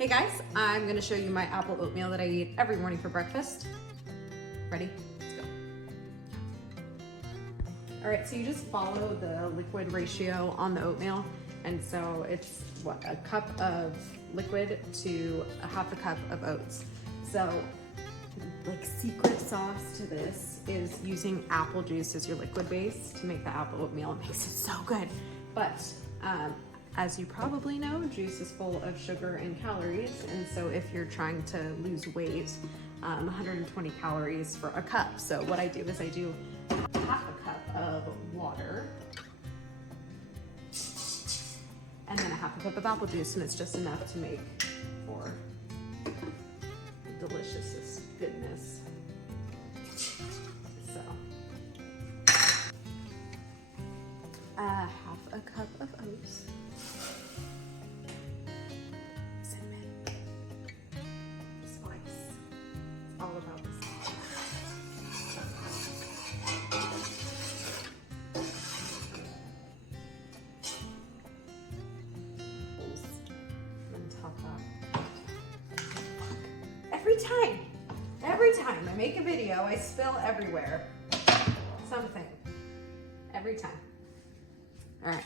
Hey guys, I'm gonna show you my apple oatmeal that I eat every morning for breakfast. Ready? Let's go. All right, so you just follow the liquid ratio on the oatmeal. And so it's what, a cup of liquid to a half a cup of oats. So like secret sauce to this is using apple juice as your liquid base to make the apple oatmeal. It makes it so good. But as you probably know, juice is full of sugar and calories. And so if you're trying to lose weight, 120 calories for a cup. So what I do is I do half a cup of water and then a half a cup of apple juice, and it's just enough to make for delicious goodness. So, half a cup of oats, cinnamon, spice. It's all about the spice. And top that. Every time I make a video, I spill everywhere. Something. Every time. All right.